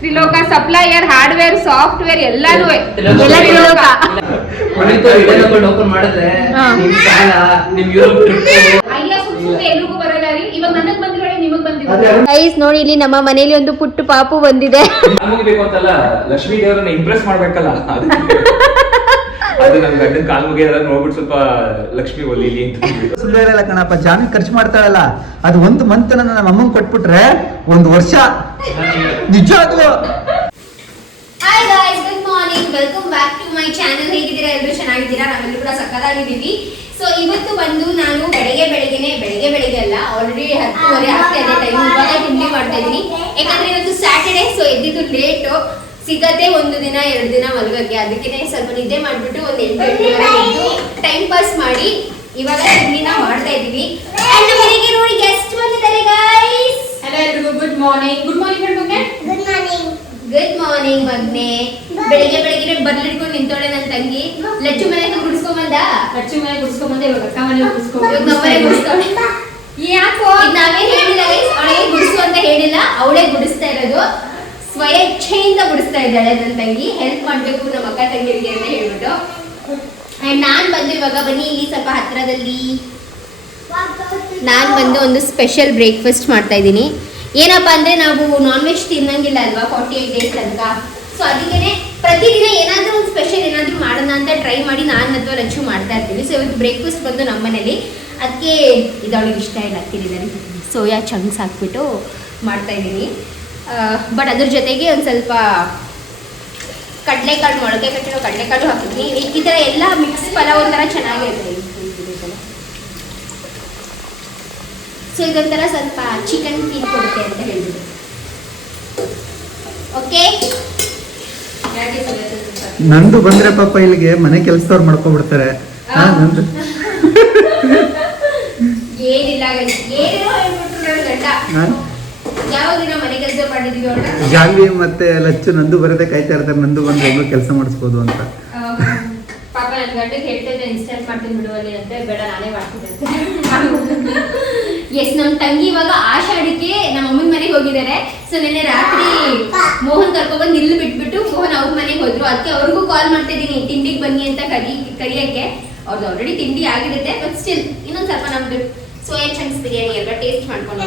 ತ್ರಿಲೋಕ supplier hardware software ಎಲ್ಲಾನು open ಮಾಡಿದ್ರೆ ನಿಮ್ ಕಾಲ ನಿಮ್ ಯೂರೋಪ್ ಟ್ರಿಪ್ ಎಲ್ರಿಗೂ ಬರಲ್ಲ ರೀ. ಇವಾಗ ನನಗ್ ಬಂದಿರೋ ನಿಮಗ್ ಬಂದಿರೋ ಗೈಸ್ ನೋಡಿ, ಇಲ್ಲಿ ನಮ್ಮ ಮನೇಲಿ ಒಂದು ಪುಟ್ಟು ಪಾಪು ಬಂದಿದೆ. ಬೇಕು ಅಂತಲ್ಲ, ಲಕ್ಷ್ಮೀ ದೇವರನ್ನ ಇಂಪ್ರೆಸ್ ಮಾಡ್ಬೇಕಲ್ಲ, ಅದು ನನ್ ಗಂಡನ ಕಾಲ್ ಮುಗಿಯೋದ್ರ ನೋಡ್ಬಿಟ್ಟು ಸ್ವಲ್ಪ ಲಕ್ಷ್ಮಿ ಒಲಿಲಿ ಅಂತ ಸುಳ್ಳು ಹೇಳಲ್ಲ ಕಣಪ್ಪ. ಜಾಮೀನ್ ಖರ್ಚು ಮಾಡ್ತಾಳಲ್ಲ, ಅದು ಒಂದು ಮಂತ್ ನಮ್ಮ ಅಮ್ಮಂಗ್ ಕೊಟ್ಬಿಟ್ರೆ 1 ವರ್ಷ ನಿಜ ಅದು. Hi guys, good morning, welcome back to my channel. ಹೇಗಿದ್ದೀರಾ? ಎಲ್ಲರೂ ಚೆನ್ನಾಗಿದ್ದೀರಾ? ನಾವೆಲ್ಲರೂ ಕೂಡ ಸಕ್ಕತ್ತಾಗಿದ್ದೀವಿ. ಸೊ ಇವತ್ತು ಬಂದು ನಾನು ಬೆಳಗ್ಗೆ ಅಲ್ಲ, ಆಲ್ರೆಡಿ 10:30 ಆಗ್ತಾ ಇದೆ ಟೈಮ್. ಇವಾಗ ತಿಂಡಿ ಮಾಡ್ತಾ ಇದ್ದೀನಿ, ಯಾಕಂದ್ರೆ ಇವತ್ತು ಸ್ಯಾಟರ್ಡೆ. ಸೊ ಎದ್ದಿದ್ದು ಲೇಟು ಸಿಗತ್ತೆ, 1 ದಿನ 2 ದಿನ ಮಲಗಕ್ಕೆ. ಅದಕ್ಕೆ ಸ್ವಲ್ಪ ನಿದ್ದೆ ಮಾಡ್ಬಿಟ್ಟು ಒಂದು 8 ಟೈಮ್ ಪಾಸ್ ಮಾಡಿ ಇವಾಗ ತಿಂಡಿನ ಮಾಡ್ತಾ ಇದೀವಿ. ಅಂಡ್ ಮನೆಗೆ ನೋಡಿ ಗೆಸ್ಟ್ ಬಂದಿದ್ದಾರೆ ಗೈಸ್. ಹಲೋ ಎಲ್ರಿಗೂ ಗುಡ್ ಮಾರ್ನಿಂಗ್. ಗುಡ್ ಮಾರ್ನಿಂಗ್ ಹೇಳ್ಬೋಕೆ? ಗುಡ್ ಮಾರ್ನಿಂಗ್ ಮಗ್ನೆ. ಬೆಳಿಗ್ಗೆ ಬರ್ಲಿಡ್ಕೊಂಡು ನಿಂತೋಳೆ ನನ್ನ ತಂಗಿ. ಲಚ್ಚು ಮನೆ ಗುಡಿಸ್ಕೊಂಡ್ ಬಂದ. ಲಚ್ಚು ಮನೆ ಗುಡಿಸ್ಕೊಂಡ್ ಬಂದೆ, ಇವಾಗ ಅಕ್ಕ ಮನೆ ಗುಡಿಸ್ಕೊಂಡೆ. ಯಾಕೋ ನಾವೇ ಹೇಳಿಲ್ಲ ಗೈಸ್, ಅವಳಿಗೆ ಗುಡಿಸು ಅಂತ ಹೇಳಿಲ್ಲ, ಅವಳೇ ಗುಡಿಸ್ತಾ ಇರೋದು. ಸ್ವಇಚ್ಛೆಯಿಂದ ಗುಡಿಸ್ತಾ ಇದ್ದಾಳೆ ನನ್ನ ತಂಗಿ. ಹೆಲ್ಪ್ ಮಾಡ್ಬೇಕು ನಮ್ಮ ಅಕ್ಕ ತಂಗಿಯರಿಗೆ ಅಂತ ಹೇಳ್ಬಿಟ್ಟು. ಅಂಡ್ ನಾನ್ ಬಂದು ಇವಾಗ ಬನ್ನಿ ಇಲ್ಲಿ ಸ್ವಲ್ಪ ಹತ್ರದಲ್ಲಿ ನಾನು ಬಂದು ಒಂದು ಸ್ಪೆಷಲ್ ಬ್ರೇಕ್ಫಾಸ್ಟ್ ಮಾಡ್ತಾ ಇದ್ದೀನಿ. ಏನಪ್ಪಾ ಅಂದ್ರೆ ನಾವು ನಾನ್ ವೆಜ್ ತಿನ್ನಂಗಿಲ್ಲ ಅಲ್ವಾ 48 ಡೇಸ್ ತನಕ. ಸೊ ಅದಕ್ಕೆ ಪ್ರತಿದಿನ ಏನಾದರೂ ಒಂದು ಸ್ಪೆಷಲ್ ಏನಾದರೂ ಮಾಡೋಣ ಅಂತ ಟ್ರೈ ಮಾಡಿ ನಾನು ಅಥವಾ ಲಚ್ಚು ಮಾಡ್ತಾ ಇರ್ತೀವಿ. ಸೊ ಇವತ್ತು ಬ್ರೇಕ್ಫಾಸ್ಟ್ ಬಂದು ನಮ್ಮ ಮನೇಲಿ, ಅದಕ್ಕೆ ಇದು ಅವಳಿಗೆ ಇಷ್ಟ ಇಲ್ಲ ಅಂತಿದ್ದಾರೆ, ಸೋಯಾ ಚಂಕ್ಸ್ ಹಾಕ್ಬಿಟ್ಟು ಮಾಡ್ತಾ ಇದ್ದೀನಿ. ಬಟ್ ಅದ್ರ ಜೊತೆಗೆ ಒಂದು ಸ್ವಲ್ಪ ಕಡಲೆಕಾಳು, ಮೊಳಕೆ ಕಟ್ಟಿರೋ ಕಡಲೆಕಾಳು ಹಾಕಿದ್ದೀನಿ. ಈ ಥರ ಎಲ್ಲ ಮಿಕ್ಸ್ ಪಲಾವ್ ಒಂಥರ ಚೆನ್ನಾಗಿರುತ್ತೆ. ಸೊ ಇದೊಂಥರ ಸ್ವಲ್ಪ ಚಿಕನ್ ಫೀಲ್ ಕೊಡುತ್ತೆ ಅಂತ ಹೇಳಿದ್ರು. ಓಕೆ, ನಂದು ಬಂದ್ರೆ ಪಾಪ ಇಲ್ಲಿಗೆ ಮನೆ ಕೆಲಸದವ್ರು ಮಾಡ್ಕೊಬಿಡ್ತಾರೆ. ನಂದು ಏನಿಲ್ಲ ಏನೇನೋ ಹೇಳ್ಬಿಟ್ಟು ನನ್ನ ಗಂಡ ಯಾವಾಗ ನಾವು ಮನೆ ಕೆಲಸ ಮಾಡಿದೀವಿ ಅವಳ ಜಾನ್ವಿ ಮತ್ತೆ ಲಚ್ಚು ನಂದು ಬರದೆ ಕಾಯ್ತಾ ಇರ್ತಾರೆ, ನಂದು ಬಂದ್ರೆ ಒಬ್ರು ಕೆಲಸ ಮಾಡಿಸ್ಬೋದು ಅಂತ. ಪಾಪ ನನ್ನ ಗಂಡಗೆ ಹೇಳ್ತಾ ಇದ್ದೆ ಇನ್ಸ್ಟಾಲ್ ಮಾಡ್ತೀನಿ ಬಿಡುವಲ್ಲಿ ಅಂತ. ಬೇಡ ನಾನೇ ಮಾಡ್ತೀನಿ ಅಂತ. ಎಸ್, ನಮ್ಮ ತಂಗಿ ಇವಾಗ ಆಷಾಢಕ್ಕೆ ನಮ್ಮ ಅಮ್ಮನ ಮನೆಗೆ ಹೋಗಿದ್ದಾರೆ. ಸೊ ನಿನ್ನೆ ರಾತ್ರಿ ಮೋಹನ್ ಕರ್ಕೊಬಂದು ಇಲ್ಲಿ ಬಿಟ್ಬಿಟ್ಟು ಮೋಹನ್ ಅವ್ರ ಮನೆಗೆ ಹೋದ್ರು. ಅದಕ್ಕೆ ಅವ್ರಿಗೂ ಕಾಲ್ ಮಾಡ್ತಾ ಇದ್ದೀನಿ ತಿಂಡಿಗೆ ಬನ್ನಿ ಅಂತ ಕರಿಯಕ್ಕೆ. ಅವ್ರದ್ದು ಆಲ್ರೆಡಿ ತಿಂಡಿ ಆಗಿರುತ್ತೆ, ಬಟ್ ಸ್ಟಿಲ್ ಇನ್ನೊಂದು ಸ್ವಲ್ಪ ನಮ್ದು ಸೋಯಾ ಚಂಕ್ಸ್ ಬಿರಿಯಾನಿ ಎಲ್ಲ ಟೇಸ್ಟ್ ಮಾಡ್ಕೊಂಡು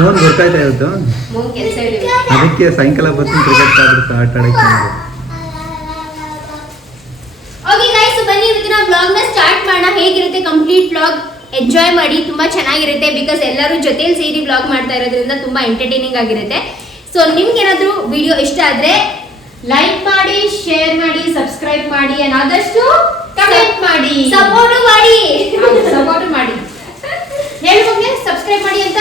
ಮೋಹನ್ ಗೊತ್ತಾಯ್ತಾ ಇವತ್ತು ಮೋಹನ್ ಕೆಲಸ ಇದೆ, ಅದಕ್ಕೆ ಸಾಯಂಕಾಲ ಬರ್ತೀನಿ ಕ್ರಿಕೆಟ್ ಆಟ ಆಡಕ್ಕೆ. ಓಕೆ ಗೈಸ್, ಬನ್ನಿ ಇವತ್ತಿನ ವ್ಲಾಗ್ ನ ಸ್ಟಾರ್ಟ್ ಮಾಡೋಣ. ಹೇಗಿರುತ್ತೆ ಕಂಪ್ಲೀಟ್ ವ್ಲಾಗ್ ಎಂಜಾಯ್ ಮಾಡಿ, ತುಂಬಾ ಚೆನ್ನಾಗಿರುತ್ತೆ. ಬಿಕಾಸ್ ಎಲ್ಲರೂ ಜೊತೆಲಿ ಸೇರಿ ವ್ಲಾಗ್ ಮಾಡ್ತಾ ಇರೋದ್ರಿಂದ ತುಂಬಾ ಎಂಟರ್ಟೈನಿಂಗ್ ಆಗಿರುತ್ತೆ. ಸೊ ನಿಮ್ಗೆ ಏನಾದರೂ ವಿಡಿಯೋ ಇಷ್ಟ ಆದ್ರೆ ಲೈಕ್ ಮಾಡಿ, ಶೇರ್ ಮಾಡಿ, ಸಬ್ಸ್ಕ್ರೈಬ್ ಮಾಡಿ, ಆದಷ್ಟು ಕಮೆಂಟ್ ಮಾಡಿ, ಸಪೋರ್ಟ್ ಮಾಡಿ. ಹೇಳ್ಬೋಗೆ ಸಬ್ಸ್ಕ್ರೈಬ್ ಮಾಡಿ ಅಂತ.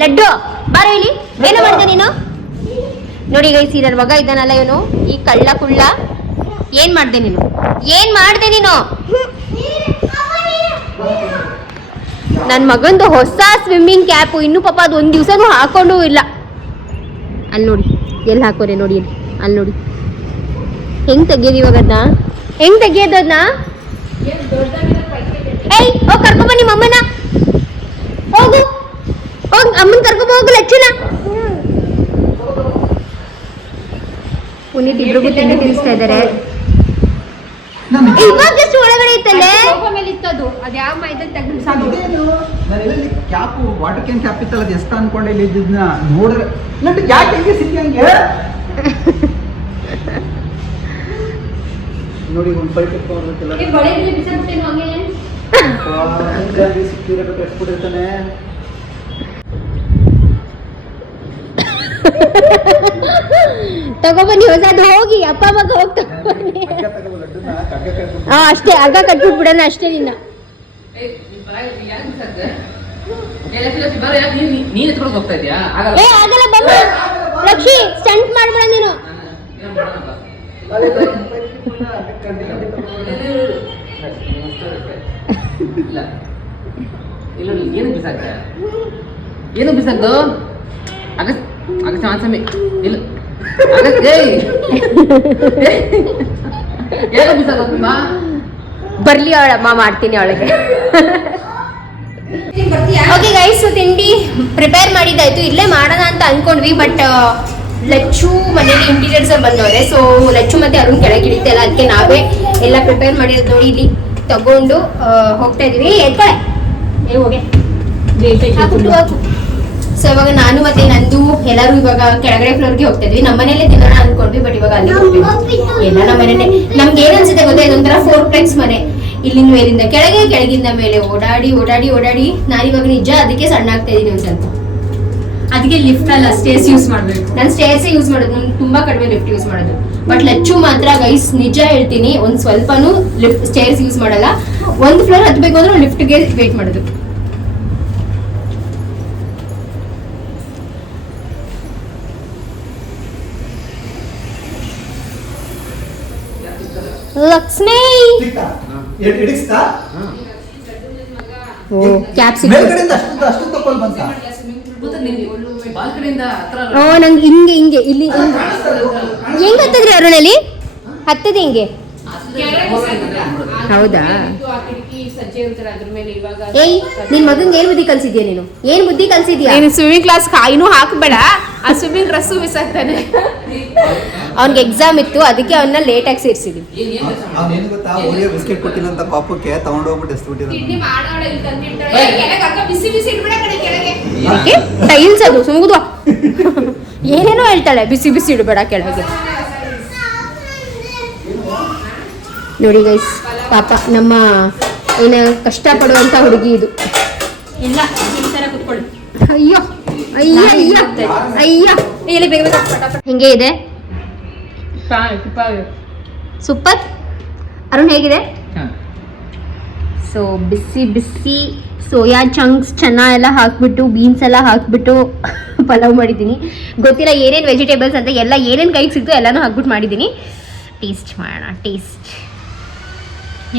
ಲಡ್ಡು ಬಾರೋ ಇಲ್ಲಿ, ಏನು ಮಾಡ್ದೆ ನೀನು? ನೋಡಿ ಗೈಸ್, ನನ್ನ ಮಗ ಇದ್ದಾನಲ್ಲ ಇವನು, ಈ ಕಳ್ಳ ಕುಳ್ಳ. ಏನ್ ಮಾಡ್ದೆ ನೀನು? ನನ್ನ ಮಗಂದು ಹೊಸ ಸ್ವಿಮ್ಮಿಂಗ್ ಕ್ಯಾಪು, ಇನ್ನು ಪಾಪ ಅದು 1 ದಿವಸನೂ ಹಾಕೊಂಡು ಇಲ್ಲ. ಅಲ್ಲಿ ನೋಡಿ ಎಲ್ಲಿ ಹಾಕೋರೆ ನೋಡಿ, ಅಲ್ಲಿ ನೋಡಿ ಹೆಂಗ್ ತೆಗಿಯೋದು ಇವಾಗ ಅದನ್ನ, ಹೆಂಗ್ ತೆಗಿಯೋದು ಅದನ್ನ? ಏಯ್ ಹೋಗಿ ಕರ್ಕೊಂಬ ನಿಮ್ಮ ಅಮ್ಮನ, ಹೋಗು ಅಮ್ಮನ್ ಕರ್ಕೊಂಬ ಹೋಗು. ಲಚ್ಚುನ ಪುನೀತ್ ಇಬ್ರಿಗೂ ತಿಂಡಿ ತಿನ್ನಿಸ್ತಾ ಇದ್ದಾರೆ. ಇವಾಗ ಜಸ್ಟ್ ಒಳಗಡೆ ಇತ್ತಲ್ಲೇ ಮೇಲೆ ಇತ್ತದು, ಅದು ಯಾವ ಮೈದಲ್ಲಿ ತೆಗೆದು ಕ್ಯಾಪು ವಾಟರ್ ಕ್ಯಾನ್ ಕ್ಯಾಪ್ ಇತ್ತಲ್ಲ, ಅದು ಎಷ್ಟು ಅನ್ಕೊಂಡೆ ಇಲ್ಲಿ ಇದ್ದಿದ್ನ ನೋಡ್ರೆ ಲಡ್ಡು ಯಾಕೆ ಹೆಂಗೆ ಸಿಕ್ಕಂಗೆ ನೋಡಿ. ಒಂದು ಪೈಪ್ ಇಟ್ಕೊಂಡಿರ್ತಿಲ್ಲ ಬಿಸಾಬಿಟ್ಟೇನು ಹಂಗೆ ಸಿಕ್ಕಿರಬೇಕು, ಎಷ್ಟ್ಬಿಟ್ಟಿರ್ತಾನೆ. ತಗೊಬನ್ನಿ ಹೊಸದು, ಹೋಗಿ ಅಪ್ಪ ಮಗ ಹೋಗ್ತಾ ಅಷ್ಟೇ, ಹಗ್ಗ ಕಟ್ಬಿಟ್ಬಿಡೋಣ ಅಷ್ಟೇ. ನಿನ್ನ ನೀನ್ ಎತ್ಕೊಂಡು ಹೋಗ್ತಾ ಇದೀಯಾ? ಏ ಆಗಲ್ಲ ಬಮ್ಮ ಲಕ್ಷಿ, ಸ್ಟಂಟ್ ಮಾಡ್ಬೇಡ ನೀನು. ಏನು ಬಿಸಾಕ್ದು ಆಗಸ್ಟ್ ಮಾನ್ಸಮಿ ಇಲ್ಲ ಬರ್ಲಿ ಅವಳಮ್ಮ, ಮಾಡ್ತೀನಿ ಅವಳಿಗೆ. ಓಕೆ ಗೈಸ್, ತಿಂಡಿ ಪ್ರಿಪೇರ್ ಮಾಡಿದ್ದಾಯ್ತು. ಇಲ್ಲೇ ಮಾಡೋಣ ಅಂತ ಅನ್ಕೊಂಡ್ವಿ, ಬಟ್ ಲಚ್ಚು ಮನೇಲಿ ಇಂಟೀರಿಯರ್ಸ್ ಬಂದವ್ರೆ. ಸೊ ಲಚ್ಚು ಮತ್ತೆ ಅರುಣ್ ಕೆಳಗೆ ಇಳಿತಲ್ಲ, ಅದಕ್ಕೆ ನಾವೇ ಎಲ್ಲ ಪ್ರಿಪೇರ್ ಮಾಡಿರೋದು ನೋಡಿ ಇಲ್ಲಿ ತಗೊಂಡು ಹೋಗ್ತಾ ಇದೀವಿ. ಎತ್ಕೊಳೆ ಹೋಗಿ. ಸೊ ಇವಾಗ ನಾನು ಮತ್ತೆ ನಂದು ಎಲ್ಲರೂ ಇವಾಗ ಕೆಳಗಡೆ ಫ್ಲೋರ್ಗೆ ಹೋಗ್ತಾ ಇದ್ವಿ. ನಮ್ಮ ಮನೇಲೆ ತಿನ್ನೋಣ ಅನ್ಕೊಂಡ್ವಿ, ಬಟ್ ಇವಾಗ ಅಲ್ಲಿ ಹೋಗ್ತೀವಿ. ಎಲ್ಲ ನಮ್ಮ ಮನೇಲೆ. ನಮ್ಗೆ ಏನ್ ಅನ್ಸುತ್ತೆ ಗೊತ್ತಾ, ಇದೊಂಥರ 4 ಮನೆ. ಇಲ್ಲಿಂದ ಮೇಲಿಂದ ಕೆಳಗೆ, ಕೆಳಗಿಂದ ಮೇಲೆ ಓಡಾಡಿ ಓಡಾಡಿ ಓಡಾಡಿ ನಾನಿವಾಗ ನಿಜ ಅದಕ್ಕೆ ಸಣ್ಣ ಆಗ್ತಾ ಇದೀನಿ ಒಂದ್ ಸ್ವಲ್ಪ. ಅದಕ್ಕೆ ಲಿಫ್ಟ್ ಅಲ್ಲ ಸ್ಟೇರ್ಸ್ ಯೂಸ್ ಮಾಡ್ಬೇಕು. ನಾನು ಸ್ಟೇರ್ಸ್ ಯೂಸ್ ಮಾಡೋದು, ನಾನು ತುಂಬಾ ಕಡಿಮೆ ಲಿಫ್ಟ್ ಯೂಸ್ ಮಾಡೋದು. ಬಟ್ ಲಚ್ಚು ಮಾತ್ರ ಗೈಸ್ ನಿಜ ಹೇಳ್ತೀನಿ, ಒಂದ್ ಸ್ವಲ್ಪನೂ ಲಿಫ್ಟ್ ಸ್ಟೇರ್ಸ್ ಯೂಸ್ ಮಾಡಲ್ಲ. ಒಂದು ಫ್ಲೋರ್ ಹತ್ಬೇಕು ಅಂದ್ರೆ ಲಿಫ್ಟ್ಗೆ ವೇಟ್ ಮಾಡೋದು. ಲಕ್ಷ್ಮಿ ಮೇಲ್ಗಡೆಯಿಂದ ಅಷ್ಟು ತಕೊಂಡ್ ಬಂತ. ನಂಗೆ ಹಿಂಗೆ ಹಿಂಗೆ ಇಲ್ಲಿ ಹೆಂಗ್ ಹತ್ತದ್ರಿ ಅರುಣಲ್ಲಿ ಹತ್ತದ ಹಿಂಗೆ. ಹೌದಾ? ಏಯ್, ನಿನ್ ಮಗಂಗೆ ಏನ್ ಬುದ್ಧಿ ಕಲ್ಸಿದ್ಯಾ ನೀನು? ಏನ್ ಬುದ್ಧಿ ಕಲ್ಸಿದ್ಯಾ? ನೀನು ಸ್ವಿಮ್ಮಿಂಗ್ ಕ್ಲಾಸ್ ಇನ್ನೂ ಹಾಕಬೇಡ, ಆ ಸ್ವಿಮ್ಮಿಂಗ್ ಡ್ರೆಸ್ ಮಿಸ್ ಆಗ್ತಾನೆ. ಅವ್ನಿಗೆ ಎಕ್ಸಾಮ್ ಇತ್ತು, ಅದಕ್ಕೆ ಅವನ್ನ ಲೇಟ್ ಆಗಿ ಸೇರಿಸಿದ್ವಿ. ಅವ್ನೇನು ಗೊತ್ತಾ, ಓರಿಯೋ ಬಿಸ್ಕೆಟ್ ಕೊಟ್ಟಿಲ್ಲ ಅಂತ ಪಾಪಕ್ಕೆ ತಗೊಂಡೋಗ್ಬಿಟ್ಟು ಎಸ್ಬಿಟ್ಟಿರೋದು. ಬಿಸಿ ಬಿಸಿ ಇಡ್ಬೇಡ ಕಡೆ ಕೆಳಗೆ. ಓಕೆ, ಟೈಲ್ಸ್ ಅದು ಸುಮುದು ಏನೇನೋ ಹೇಳ್ತಾಳೆ, ಬಿಸಿ ಬಿಸಿ ಇಡಬೇಡ ಕೆಳಗೆ. ನೋಡಿ ಗೈಸ್, ಪಾಪ ನಮ್ಮ ಏನ ಕಷ್ಟಪಡುವಂತ ಹುಡುಗಿ ಇದು. ಇಲ್ಲ ಈ ತರ ಕುತ್ಕೊಳ್ಳಿ. ಅಯ್ಯೋ ಅಯ್ಯ ಅಯ್ಯ ಅಯ್ಯ, ಇಲ್ಲಿ ಬೇಗ ಬೇಗ ಪಟಾಪಟ. ಹಿಂಗೆ ಇದೆ ಸೂಪರ್. ಅರುಣ್ ಹೇಗಿದೆ? ಸೊ ಬಿಸಿ ಬಿಸಿ ಸೋಯಾ ಚಂಕ್ಸ್ ಚೆನ್ನ ಎಲ್ಲ ಹಾಕ್ಬಿಟ್ಟು, ಬೀನ್ಸ್ ಎಲ್ಲ ಹಾಕ್ಬಿಟ್ಟು ಪಲಾವ್ ಮಾಡಿದ್ದೀನಿ. ಗೊತ್ತಿಲ್ಲ ಏನೇನು ವೆಜಿಟೇಬಲ್ಸ್ ಅಂತ, ಎಲ್ಲ ಏನೇನು ಕೈಗೆ ಸಿಗ್ತೋ ಎಲ್ಲನೂ ಹಾಕ್ಬಿಟ್ಟು ಮಾಡಿದ್ದೀನಿ. ಟೇಸ್ಟ್ ಮಾಡೋಣ. ಟೇಸ್ಟ್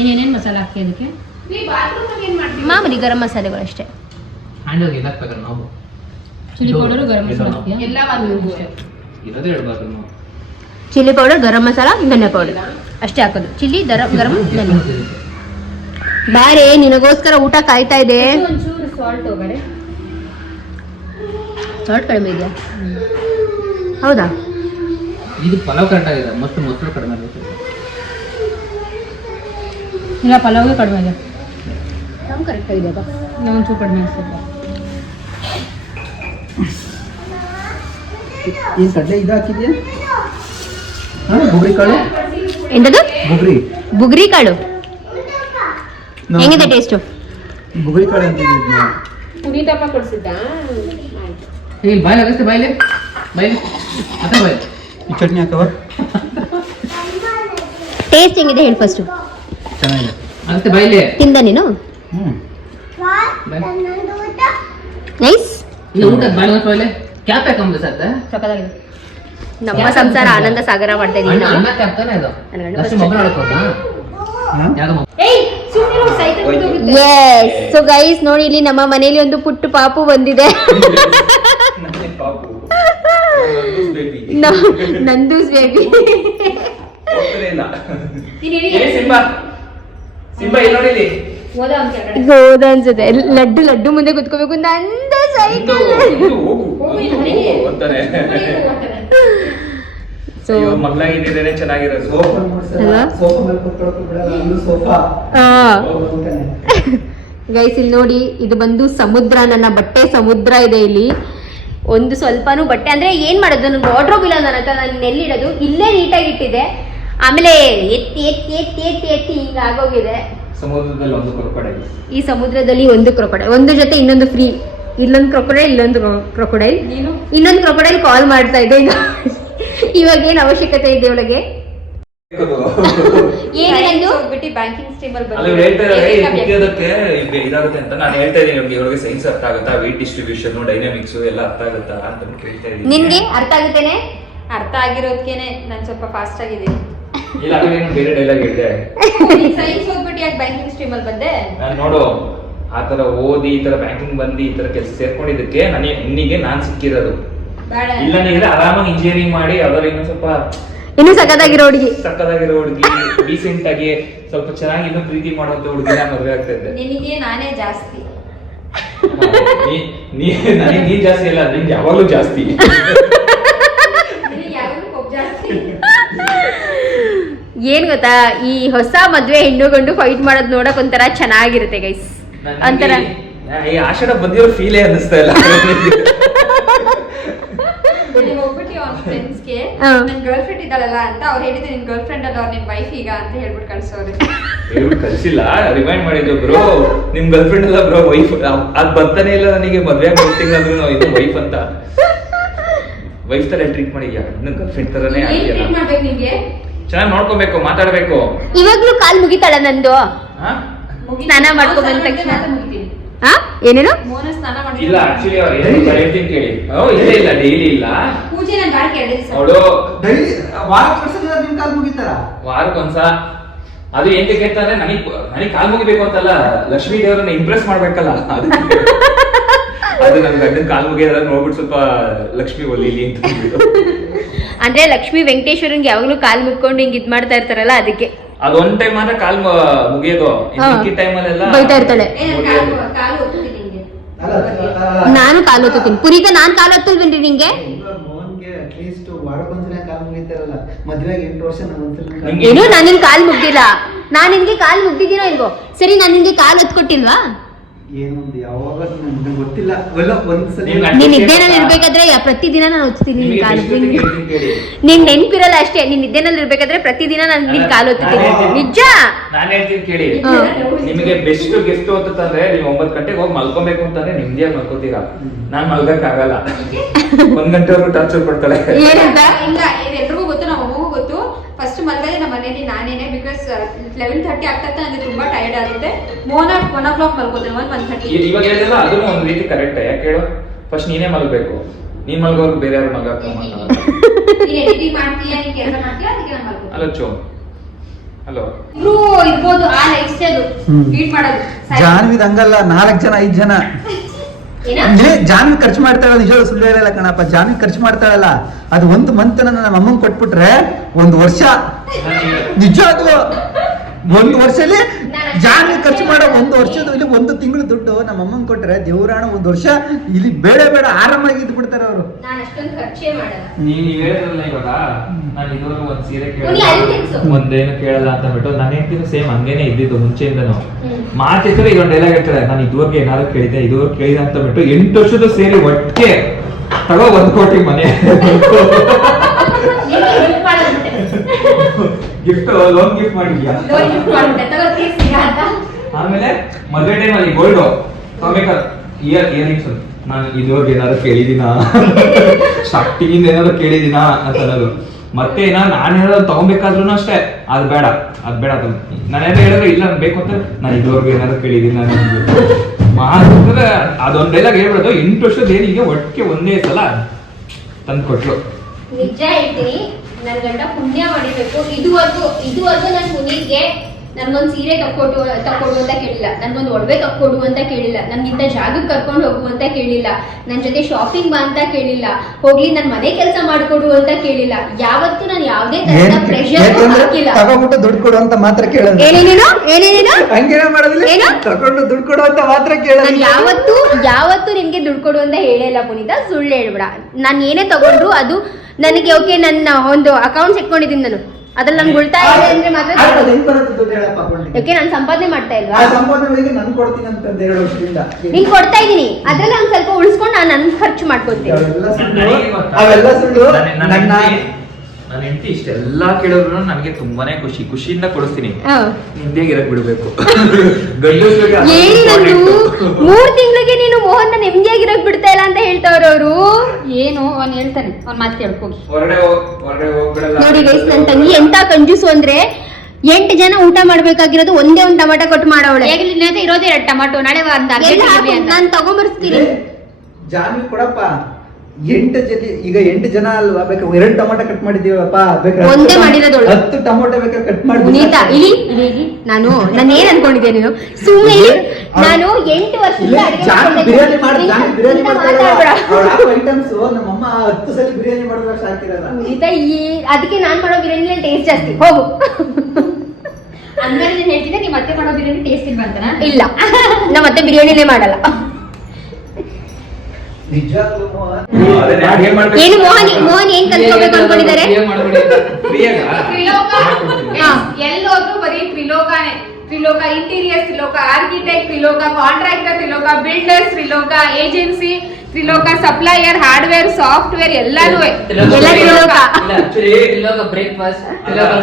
ಏನೇನೇನು ಮಸಾಲೆ ಹಾಕಿ ಅದಕ್ಕೆ? ಮಾಮೂಲಿ ಗರಂ ಮಸಾಲೆಗಳು ಅಷ್ಟೇ. ಚಿಲ್ಲಿ ಪೌಡರ್, ಗರಂ ಮಸಾಲ ಎಲ್ಲ ಚಿಲ್ಲಿ ಪೌಡರ್, ಗರಂ ಮಸಾಲ, ಧನಿಯಾ ಪೌಡರ್ ಅಷ್ಟೇ ಹಾಕೋದು. ಚಿಲ್ಲಿ ಗರಂ ಧನಿಯಾ. ಬಾರೆ, ನಿನಗೋಸ್ಕರ ಊಟ ಕಾಯ್ತಾ ಇದೆ. ಒಂಚೂರು ಸಾಲ್ಟ್ ಹೋಗರೆ. ಸಾಲ್ಟ್ ಕಡಿಮೆ ಇದೆಯಾ? ಹೌದಾ? ಇದು ಪಲಾವ್ ಕರೆಕ್ಟ್ ಆಗಿದೆ, ಮತ್ತು ಮೊಸರು ಕಡಿಮೆ ಆಗುತ್ತೆ. ಇಲ್ಲ ಪಲಾವ್ಗೆ ಕಡಿಮೆ ಇದೆ. ನಾವು ಕರೆಕ್ಟ್ ಆಗಿದೆ ಬಾ. ಒಂಚೂರು ಕಡಿಮೆ ಅನಿಸುತ್ತೆ. ಈ ಕಡಲೆ ಇದು ಹಾಕಿದ್ಯಾ? ಬುಗ್ರಿ ಕಾಳು. ಎಂತದು? ಬುಗ್ರಿ ಕಾಳು. ಹೆಂಗಿದೆ ಟೇಸ್ಟು? ಬುಗ್ರಿ ಕಾಳು ಅಂತಿದ್ದೆ. ಪುನೀತಮ್ಮ ಕೊಡ್ಸಿದ್ದ. ಇಲ್ಲಿ ಬಾಯ್ಲೆ ಅಗಸ್ತೆ, ಬಾಯ್ಲೆ ಬಾಯ್ಲೆ ಮತ್ತೆ ಬಾಯ್ಲೆ. ಈ ಚಟ್ನಿ ಹಾಕವ. ಟೇಸ್ಟ್ ಹೆಂಗಿದೆ ಹೇಳಿ ಫಸ್ಟು. ಚೆನ್ನಾಗಿದೆ. ಅಗಸ್ತೆ ಬಾಯ್ಲೆ. ತಿಂದ ನೀನು? ನೈಸ್. ಇಲ್ಲ ಊಟ ಬಾಯ್ಲೆ ಮತ್ತೆ ಬಾಯ್ಲೆ. ಕ್ಯಾಪ್ ಹಾಕೊಂಬ ಸತ್ತ. ಸಕ್ಕತ್ತಾಗಿದೆ. ನಮ್ಮ ಸಂಸಾರ ಆನಂದ ಸಾಗರ ಮಾಡ್ತಾ ಇದೀನಿ ನಾವು. ಅನ್ನ ಕ್ಯಾಪ್ ತಾನೇ ಇದು. ಅಷ್ಟು ಮೊಬೈಲ್ ಆಡ್ಕೋತಾ? ಯಾವುದು ಮೊಬೈಲ್? ಎಸ್. ಸೊ ಗೈಸ್ ನೋಡಿ, ಇಲ್ಲಿ ನಮ್ಮ ಮನೆಯಲ್ಲಿ ಒಂದು ಪುಟ್ಟ ಪಾಪು ಬಂದಿದೆ. ನಂದೂಸ್ ಬೇಬಿ. ಹೋದ ಅನ್ಸುತ್ತೆ. ಲಡ್ಡು ಮುಂದೆ ಕುತ್ಕೋಬೇಕು ಅಂತ ಅಂದ ಸೈಕಲ್. ಗೈಸ್ ಇಲ್ಲಿ ನೋಡಿ, ಇದು ಬಂದು ಸಮುದ್ರ. ನನ್ನ ಬಟ್ಟೆ ಸಮುದ್ರ ಇದೆ ಇಲ್ಲಿ. ಒಂದು ಸ್ವಲ್ಪನೂ ಬಟ್ಟೆ ಅಂದ್ರೆ ಏನ್ ಮಾಡೋದು, ನನ್ಗೆ ವಾರ್ಡ್ರೋಬ್ ಇಲ್ಲ ನನ್ನ ಹತ್ರ. ನಾನು ಎಲ್ಲಿಡೋದು? ಇಲ್ಲೇ ನೀಟಾಗಿ ಇಟ್ಟಿದೆ. ಆಮೇಲೆ ಎತ್ತಿ ಎತ್ತಿ ಎತ್ತಿ ಎತ್ತಿ ಎತ್ತಿ ಹಿಂಗ ಆಗೋಗಿದೆ. ಸಮುದ್ರದಲ್ಲಿ ಒಂದು ಕ್ರೊಕೊಡೈಲ್. ಈ ಸಮುದ್ರದಲ್ಲಿ ಒಂದು ಕ್ರೊಕೊಡೈಲ್, ಒಂದು ಜೊತೆ ಇನ್ನೊಂದು ಫ್ರೀ. ಇಲ್ಲೊಂದು ಕ್ರೊಕೊಡೈಲ್, ಇಲ್ಲೊಂದು ಕ್ರೊಕೊಡೈಲ್, ಇನ್ನೊಂದು ಕ್ರೊಕೊಡೈಲ್ ಕಾಲ್ ಮಾಡ್ತಾ ಇದೆ. ಇವಾಗ ಏನ್ ಅವಶ್ಯಕತೆ ಇದೆ ಒಳಗೆ? ಬ್ಯಾಂಕಿಂಗ್ ಸ್ಟೇಬಲ್ ಇದಾಗುತ್ತೆ ಅಂತ ನಾನು ಹೇಳ್ತಾ ಇದ್ದೀನಿ. ನಿಮ್ಗೆ ಇವಾಗ ಸೈನ್ಸ್ ಅರ್ಥ ಆಗುತ್ತಾ, ವೇಟ್ ಡಿಸ್ಟ್ರಿಬ್ಯೂಷನ್, ಡೈನಾಮಿಕ್ಸ್ ಎಲ್ಲ ಅರ್ಥ ಆಗುತ್ತಾ ಅಂತ ಕೇಳ್ತಾ ಇದ್ದೀನಿ. ನಿನ್ಗೆ ಅರ್ಥ ಆಗುತ್ತೇನೆ? ಅರ್ಥ ಆಗಿರೋದಕ್ಕೇನೆ ನಾನು ಸ್ವಲ್ಪ ಫಾಸ್ಟ್ ಆಗಿದ್ದೀನಿ. ಇಲ್ಲ ಅದೇ ಬೇರೆ ಡೈಲಾಗ್ ಹೇಳಿದೆ. ಸೈನ್ಸ್ ಓದ್ಬಿಟ್ಟು ಯಾಕೆ ಬ್ಯಾಂಕಿಂಗ್ ಸ್ಟ್ರೀಮಲ್ಲಿ ಬಂದೆ? ನಾನು ನೋಡು, ಆ ತರ ಓದಿ ಈ ತರ ಬ್ಯಾಂಕಿಂಗ್ ಬಂದು ಈ ತರ ಕೆಲಸ ಸೇರ್ಕೊಂಡಿದ್ದಕ್ಕೆ ನಿನಗೆ ನಾನ್ ಸಿಕ್ಕಿರೋದು. ಇಲ್ಲ ನೀಗಿದ್ರೆ ಆರಾಮಾಗಿ ಇಂಜಿನಿಯರಿಂಗ್ ಮಾಡಿ ಅದರ ಇನ್ನೂ ಸ್ವಲ್ಪ ಇನ್ನು ಸಕ್ಕತ್ತಾಗಿರೋ ಹುಡುಗಿ, ಡೀಸೆಂಟ್ ಆಗಿ ಸ್ವಲ್ಪ ಚೆನ್ನಾಗಿ ಇನ್ನೂ ಪ್ರೀತಿ ಮಾಡುವಂತ ಹುಡುಗಿ ನಾನು ಮದುವೆ ಆಗ್ತಾ ಇದ್ದೆ. ನಿನಗೆ ನಾನೇ ಜಾಸ್ತಿ. ನನಗೆ ನೀನ್ ಜಾಸ್ತಿ ಅಲ್ಲ, ನಿಂಗೆ ಯಾವಾಗ್ಲೂ ಜಾಸ್ತಿ. ಏನ್ ಗೊತ್ತಾ, ಈ ಹೊಸ ಮದ್ವೆ ಹೆಣ್ಣು ಗಂಡು ಫೈಟ್ ಮಾಡೋದ್ ನೋಡಕ್ ಒಂಥರ ಚೆನ್ನಾಗಿರುತ್ತೆ ಗೈಸ್. ಒಂಥರ ಈ ಆಷಾಢ ಬಂದಿರೋ ಫೀಲೇ ಅನ್ನಿಸ್ತಾ ಇಲ್ಲ. ಹೋಗ್ಬಿಟ್ಟು ಅವ್ನ ಫ್ರೆಂಡ್ಸ್ಗೆ ನನ್ ಗರ್ಲ್ ಫ್ರೆಂಡ್ ಇದ್ದಾಳಲ್ಲ ಅಂತ ಅವ್ರು ಹೇಳಿದ್ರು, ನಿನ್ ಗರ್ಲ್ ಫ್ರೆಂಡ್ ಅಲ್ಲ ಅವ್ರ ನಿನ್ ವೈಫ್ ಈಗ ಅಂತ ಹೇಳ್ಬಿಟ್ಟು ಕಳ್ಸೋರು. ಹೇಳ್ಬಿಟ್ಟು ಕಳ್ಸಿಲ್ಲ, ರಿಮೈಂಡ್ ಮಾಡಿದ್ದು ಬ್ರೋ ನಿಮ್ ಗರ್ಲ್ ಫ್ರೆಂಡ್ ಅಲ್ಲ ಬ್ರೋ ವೈಫ್. ಅದ್ ಬರ್ತಾನೆ ಇಲ್ಲ ನನಗೆ, ಮದ್ವೆ ತಿಂಗಳಾದ್ರೂ ಇದು ವೈಫ್ ಅಂತ. ವೈಫ್ ತರ ಟ್ರೀಟ್ ಮಾಡಿದ್ಯಾ, ಇನ್ನು ಗರ್ಲ್ ಫ್ರೆಂಡ್ ತರನೇ ಆಗ್ತೀಯಲ್ಲ. ಮಾಡ್ಬೇಕು ನಿಮ್ಗೆ, ಚೆನ್ನಾಗಿ ನೋಡ್ಕೊಬೇಕು, ಮಾತಾಡ್ಬೇಕು. ಇವಾಗ್ಲೂ ಕಾಲ್ ಮುಗಿತಾಳ ನಂದು. ಹಾ? ಸ್ನಾನ ಮಾಡ್ಕೊ ಬಂದ ತಕ್ಷಣ ಮುಗಿತೀನಿ. ಏನೇನು ಮೋನ ಸ್ನಾನ ಮಾಡಿ ಇಲ್ಲ ಆಕ್ಚುಲಿ ಅವ್ರು ಹೇಳ್ತೀನಿ ಕೇಳಿ. ಇಲ್ಲ ಡೈಲಿ ಇಲ್ಲ, ಪೂಜೆ ನನ್ ಬಾಳ್ ಕೇಳಿದ್ರಿ ಸರ್. ಅವಳು ನಿಮ್ ಕಾಲ್ ಮುಗಿತಾರ ವಾರಕ್ಕೊಂದ್ಸ. ಅದು ಏನ್ ಕೇಳ್ತಾರೆ, ನನಗ್ ಕಾಲ್ ಮುಗಿಬೇಕು ಅಂತಲ್ಲ, ಲಕ್ಷ್ಮೀ ದೇವರನ್ನ ಇಂಪ್ರೆಸ್ ಮಾಡ್ಬೇಕಲ್ಲ, ಅದು ನನ್ ಗಂಡನ್ ಕಾಲ್ ಮುಗಿಯೋದ್ರ ನೋಡ್ಬಿಟ್ಟು ಸ್ವಲ್ಪ ಲಕ್ಷ್ಮಿ ಒಲಿಲಿ ಅಂತ ಅಂದ್ರೆ ಲಕ್ಷ್ಮೀ ವೆಂಕಟೇಶ್ವರನ್ಗೆ ಯಾವಾಗ್ಲೂ ಕಾಲ್ ಮುಕ್ಕೊಂಡು ಹಿಂಗ್ ಇದ್ ಮಾಡ್ತಾ ಇರ್ತಾರಲ್ಲ, ಅದಕ್ಕೆ ಅದು ಒಂದ್ ಟೈಮ್ ಮಾತ್ರ ಕಾಲ್ ಮುಗಿಯೋದು. ಈ ಟೈಮಲ್ಲೆಲ್ಲ ಬೈತಾ ಇರ್ತಾಳೆ. ಕಾಲು ಹೋಗ್ತೀನಿ ನಿಂಗೆ. ನಾನು ಕಾಲ್ ಹೊತ್ತೀನಿ ಪುರಿತ, ನಾನ್ ಕಾಲ್ ಹೊತ್ತಲ್ವೇನ್ರಿ ನಿಂಗೆ? ಮೋಹನ್ಗೆ ಅಟ್ಲೀಸ್ಟ್ ವಾರಕ್ಕೊಂದ್ಸಲ ಕಾಲ್ ಮುಗಿತಾರಲ್ಲ, ಮದ್ವೆಗೆ 8 ವರ್ಷ ಏನು ನಾನು ನಿನ್ ಕಾಲ್ ಮುಗ್ದಿಲ್ಲ, ನಾನ್ ನಿನ್ಗೆ ಕಾಲ್ ಮುಗ್ದಿದ್ದೀನೋ ಇಲ್ವೋ? ಸರಿ, ನಾನ್ ನಿನ್ಗೆ ಕಾಲ್ ಹೊತ್ಕೊಟ್ಟಿಲ್ವಾ? ಏನೊಂದು ಯಾವಾಗ ನನ್ಗೆ ಗೊತ್ತಿಲ್ಲ. ಒಂದ್ಸಲ ನೀನ್ ನಿದ್ದೆನಲ್ಲಿ ಇರ್ಬೇಕಾದ್ರೆ ಪ್ರತಿದಿನ ನಾನು ಹೊತ್ತೀನಿ ನಿನ್ ಕಾಲು. ಕೇಳಿ. ನಿನ್ ನೆನ್ಪಿರಲ್ಲ ಅಷ್ಟೇ, ನೀನ್ ನಿದ್ದೆನಲ್ಲಿ ಇರ್ಬೇಕಾದ್ರೆ ಪ್ರತಿದಿನ ನಾನು ನಿನ್ ಕಾಲು ಹೊತ್ತೀನಿ. ನಿಜ ನಾನ್ ಹೇಳ್ತೀನಿ ಕೇಳಿ. ನಿಮಗೆ ಬೆಸ್ಟ್ ಗಿಫ್ಟ್ ಅಂತಂದ್ರೆ, ನೀವು 9 ಗಂಟೆಗೆ ಹೋಗಿ ಮಲ್ಕೊಬೇಕು ಅಂತಂದ್ರೆ ನಿಮ್ದೇ ಮಲ್ಕೋತೀರಾ. ನಾನ್ ಮಲ್ಗಕ್ ಆಗಲ್ಲ, 1 ಗಂಟೆವರೆಗೂ ಟಾರ್ಚರ್ ಕೊಡ್ತಾಳೆ. ಏನಂತ? ಇಲ್ಲ, ಎಲ್ರಿಗೂ ಗೊತ್ತು, ನಮ್ಮ ಅಮ್ಮಗೂ ಗೊತ್ತು. ಫಸ್ಟ್ ಮಲ್ಗದೆ ನಮ್ಮ ಮನೇಲಿ ನಾನೇನೆ, ಬಿಕಾಸ್ 11:30 ಆಗ್ತಾ ನನಗೆ ತುಂಬಾ ಟೈರ್ಡ್ ಆಗುತ್ತೆ. ಮೋನ 1 o'clock ಮಲ್ಕೋತೀನಿ, 1:30. ಇವಾಗ ಹೇಳಿಲ್ಲ, ಅದನ್ನು ಒಂದ್ ರೀತಿ ಕರೆಕ್ಟ್. ಯಾಕೆ ಹೇಳು, ಫಸ್ಟ್ ನೀನೇ ಮಲ್ಗಬೇಕು. ನೀನ್ ಮಲ್ಗೋರ್ಗು ಬೇರೆ ಯಾರು ಮಲ್ಗಕ್ಕ ನೀನ್ ಎಡಿಟಿಂಗ್ ಮಾಡ್ತೀಯಾ, ನೀನ್ ಕೆಲಸ ಮಾಡ್ತೀಯಾ, ಅದಕ್ಕೆ ನಾನು ಮಲ್ಕೋತೀನಿ. ಅಲ್ಲ ಚೋ, ಹಲೋ ಇಬ್ರು ಇರ್ಬೋದು, ಆ ಲೈಫ್ ಸ್ಟೈಲ್ ಬೀಟ್ ಮಾಡೋದು. ಜಾನ್ವಿದ್ ಹಂಗಲ್ಲ, 4 ಜನ 5 ಜನ. ಜಾನ್ವಿ ಖರ್ಚು ಮಾಡ್ತಾಳ, ನಿಜ ಸುಳ್ಳು ಹೇಳಲ್ಲ ಕಣಪ್ಪ. ಜಾನ್ವಿ ಖರ್ಚು ಮಾಡ್ತಾಳಲ್ಲ, ಅದು 1 ಮಂತ್ ನಮ್ಮ ಅಮ್ಮಂಗ್ ಕೊಟ್ಬಿಟ್ರೆ 1 ವರ್ಷ. ನಿಜ, ಅದು 1 ವರ್ಷದಲ್ಲಿ ಜಾನ್ವಿ ಖರ್ಚು ಮಾಡೋ 1 ವರ್ಷದ ಇಲ್ಲಿ 1 ತಿಂಗಳು ದುಡ್ಡು ನಮ್ಮ ಅಮ್ಮಂಗ್ ಕೊಟ್ರೆ, ದೇವರಾಣ 1 ವರ್ಷ ಇಲ್ಲಿ ಬೇಡ ಆರಾಮಾಗಿ ಇದ್ದು ಬಿಡ್ತಾರೆ ಅವರು. ನಾನು ಅಷ್ಟೊಂದು ಖರ್ಚೇ ಮಾಡಲ್ಲ. ನೀವ್ ಹೇಳಿದ್ರಲ್ಲ ಇವಾಗ, ನಾನು ಇದುವರೆಗೂ ಒಂದ್ ಸೀರೆ ಒಂದ್ ಯಾರಿಗ್ ತಿನ್ಸು? ಒಂದೇನು ಕೇಳಲ್ಲ ಅಂತ ಬಿಟ್ಟು ನಾನು ಹೇಳ್ತೀನಿ. ಸೇಮ್ ಹಂಗೇನೆ ಇದ್ದಿದ್ದು ಮುಂಚೆಯಿಂದನು. ಮಾತಿದ್ರೆ ಇದೊಂದು ಡೈಲಾಗ್ ಹೇಳ್ತಾರೆ, ನಾನು ಇದುವರೆಗೆ ಏನಾದ್ರು ಕೇಳಿದೆ ಅಂತ ಬಿಟ್ಟು 8 ವರ್ಷದ ಸೇರಿ ಒಟ್ಟಿಗೆ ತಗೋ 1 ಕೋಟಿ ಮನೆ ಗಿಫ್ಟ್, ಲೋನ್ ಗಿಫ್ಟ್ ಮಾಡಿದ್ಯಾ? ಆಮೇಲೆ ಮದುವೆ ಟೈಮ್ ಅಲ್ಲಿ ಗೋಲ್ಡ್ ಇಯರಿಂಗ್ಸ್ ನಾನು ಇದುವರೆಗೆ ಏನಾದ್ರು ಕೇಳಿದೀನಾ, ಸ್ಟಾರ್ಟಿಂಗ್ ಇಂದ ಏನಾದ್ರು ಕೇಳಿದೀನಾ ಅಂತ ಅನ್ನೋದು. ಮತ್ತೆ ನಾನು ಏನಾದ್ರು ತಗೊಬೇಕಾದ್ರೂ ಅಷ್ಟೇ, ಅದು ಬೇಡ ಅದು ನಾನೇನೋ ಹೇಳಿದ್ರೆ ಇಲ್ಲ ಬೇಕು ಅಂತ, ನಾನು ಇದುವರೆಗೂ ಏನಾದ್ರು ಕೇಳಿದೀನಿ ಮಾತ್ರ ಅದೊಂದ್ ಡೈಲಾಗ್ ಹೇಳ್ಬಿಡೋದು. 8 ವರ್ಷದ ಏನಿಗೆ ಒಟ್ಟಿಗೆ ಒಂದೇ ಸಲ ತಂದು ಕೊಟ್ರು. ನಿಜ ಹೇಳ್ತೀನಿ, ನನ್ ಗಂಡ ಪುಣ್ಯ ಮಾಡಿರ್ಬೇಕು. ಇದುವರೆಗೂ ನನ್ ಮುನಿಗೆ ನನ್ಗೊಂದ್ ಸೀರೆ ತಕ್ಕೊಡು ಅಂತ ಕೇಳಿಲ್ಲ, ನನ್ಗೊಂದು ಒಡವೆ ತಕ್ಕೊಡು ಅಂತ ಕೇಳಿಲ್ಲ, ನನ್ಗಿಂತ ಜಾಗಕ್ಕೆ ಕರ್ಕೊಂಡು ಹೋಗು ಅಂತ ಕೇಳಿಲ್ಲ, ನನ್ ಜೊತೆ ಶಾಪಿಂಗ್ ಬಾ ಅಂತ ಕೇಳಿಲ್ಲ, ಹೋಗ್ಲಿ ನನ್ ಮನೆ ಕೆಲಸ ಮಾಡ್ಕೊಡು ಅಂತ ಕೇಳಿಲ್ಲ. ಯಾವತ್ತೂ ನಾನು ಯಾವ್ದೇ ತರದ ಪ್ರೆಷರ್ ಹಾಕಿಲ್ಲ. ತಗೊಂಡ್ಬಿಟ್ಟು ದುಡ್ಡು ಕೊಡು ಅಂತ ಮಾತ್ರ ಕೇಳೋದು. ಏನೇನೇನು ಹಂಗೇನ ಮಾಡೋದಿಲ್ಲ, ತಗೊಂಡು ದುಡ್ಡು ಕೊಡು ಅಂತ ಮಾತ್ರ ಕೇಳೋದು. ನಾನು ಯಾವತ್ತೂ ನಿನ್ಗೆ ದುಡ್ಡು ಕೊಡು ಅಂತ ಹೇಳಿಲ್ಲ ಪುನೀತ, ಸುಳ್ಳು ಹೇಳ್ಬೇಡ. ನಾನು ಏನೇ ತಗೊಂಡ್ರು ಅದು ನನಗೆ ಓಕೆ, ನನ್ನ ಒಂದು ಅಕೌಂಟ್ಸ್ ಇಟ್ಕೊಂಡಿದ್ದೀನಿ ನಾನು, ಅದ್ರಲ್ಲಿ ನನ್ಗೆ ಉಳಿತಾಯ ಇದೆ ಅಂದ್ರೆ ಮಾತ್ರ ಓಕೆ. ನಾನು ಸಂಪಾದನೆ ಮಾಡ್ತಾ ಇಲ್ವಾ? ನನ್ ಕೊಡ್ತೀನಿ ಅಂತಂದ 2 ವರ್ಷದಿಂದ ನೀನ್ ಕೊಡ್ತಾ ಇದೀನಿ, ಅದ್ರಲ್ಲಿ ಒಂದ್ ಸ್ವಲ್ಪ ಉಳಿಸ್ಕೊಂಡು ನಾನು ನನ್ ಖರ್ಚು ಮಾಡ್ಕೊತೀನಿ. ಅವೆಲ್ಲ ಸುಳ್ಳು. ನನ್ನ ಹೆಂಡತಿ ಇಷ್ಟೆಲ್ಲಾ ಕೇಳಿದ್ರು ನನಗೆ ತುಂಬಾನೇ ಖುಷಿಯಿಂದ ಕೊಡಿಸ್ತೀನಿ. ನಿಂದೇ ಇರಕ್ ಬಿಡ್ಬೇಕು. ಏನಿ ನಂದು 3 ತಿಂಗಳಿಗೆ ನೀನು ಮೋಹನ್ ನೆಮ್ಮದಿಯಾಗಿರಕ್ ಬಿಡ್ತಾ ಇಲ್ಲ ಅಂತ ಹೇಳ್ತಾವ್ರ ಅವರು. ಏನು ಅವ್ನು ಹೇಳ್ತಾನೆ, ಅವ್ನ್ ಮಾತು ಕೇಳ್ಕೋಗಿ ಹೊರಗಡೆ ಹೋಗ್ಬಿಡಲ್ಲ. ನೋಡಿ ಗೈಸ್, ನನ್ ತಂಗಿ ಎಂತ ಕಂಜೂಸು ಅಂದ್ರೆ 8 ಜನ ಊಟ ಮಾಡ್ಬೇಕಾಗಿರೋದು ಒಂದೇ ಒಂದು ಟೊಮಾಟೊ ಕೊಟ್ಟು ಮಾಡೋಳೆ. ಇರೋದೇ 2 ಟೊಮಾಟೊ, ನಾಳೆ ನಾನು ತಗೊಂಡ್ಬರ್ಸ್ತೀನಿ. ಜಾನ್ವಿ ಕೊಡಪ್ಪ, 8 ಜನ, ಈಗ 8 ಜನ ಅಲ್ವಾ, ಬೇಕಾದ್ರೆ 2 ಟೊಮಾಟೊ ಕಟ್ ಮಾಡಿದೀವಪ್ಪ, ಬೇಕಾದ್ರೆ ಒಂದೇ ಮಾಡಿರೋದು 10 ಟೊಮಾಟೊ ಬೇಕಾದ್ರೆ ಕಟ್ ಮಾಡಿ. ಇಲ್ಲಿ ನಾನು ಏನ್ ಅನ್ಕೊಂಡಿದ್ದೆ ನೀನು? ಸುಮ್ಮನೆ ನಾನು 8 ವರ್ಷದಿಂದ ಬಿರಿಯಾನಿ ಐಟಮ್ಸ್ ನಮ್ಮಮ್ಮ 10 ಸಲ ಬಿರಿಯಾನಿ ಮಾಡಿದ್ರೆ ಸಾಕಿರಲ್ಲ. ಅದಕ್ಕೆ ನಾನ್ ಮಾಡೋ ಬಿರಿಯಾನಿ ಟೇಸ್ಟ್ ಜಾಸ್ತಿ. ಹೋಗು. ಹಂಗಾರೆ ನೀನ್ ಹೇಳ್ತಿದ್ದೆ, ನೀವ್ ಮತ್ತೆ ಮಾಡೋ ಬಿರಿಯಾನಿ ಟೇಸ್ಟ್ ಇಲ್ವಾ ಅಂತನಾ? ಇಲ್ಲ, ನಾ ಮತ್ತೆ ಬಿರಿಯಾನಿನೇ ಮಾಡಲ್ಲ. ನಿಜವಾಗ್ಲೂ ಅದನ್ನ ಏನ್ ಮಾಡ್ಬೇಕು? ಏನು ಮೋಹನ್ ಏನ್ ಕಲ್ತ್ಕೋಬೇಕು ಅನ್ಕೊಂಡಿದ್ದಾರೆ? ಎಲ್ಲೋದ್ರು ಬರೀ ತ್ರಿಲೋಕನೇ. ತ್ರಿಲೋಕ ಇಂಟೀರಿಯರ್, ತ್ರಿಲೋಕ ಆರ್ಕಿಟೆಕ್ಟ್, ತ್ರಿಲೋಕ ಕಾಂಟ್ರಾಕ್ಟರ್, ತ್ರಿಲೋಕ builders, Triloka agency, Triloka supplier, hardware, software ಎಲ್ಲಾನು ಬ್ರೇಕ್ಫಾಸ್ಟ್,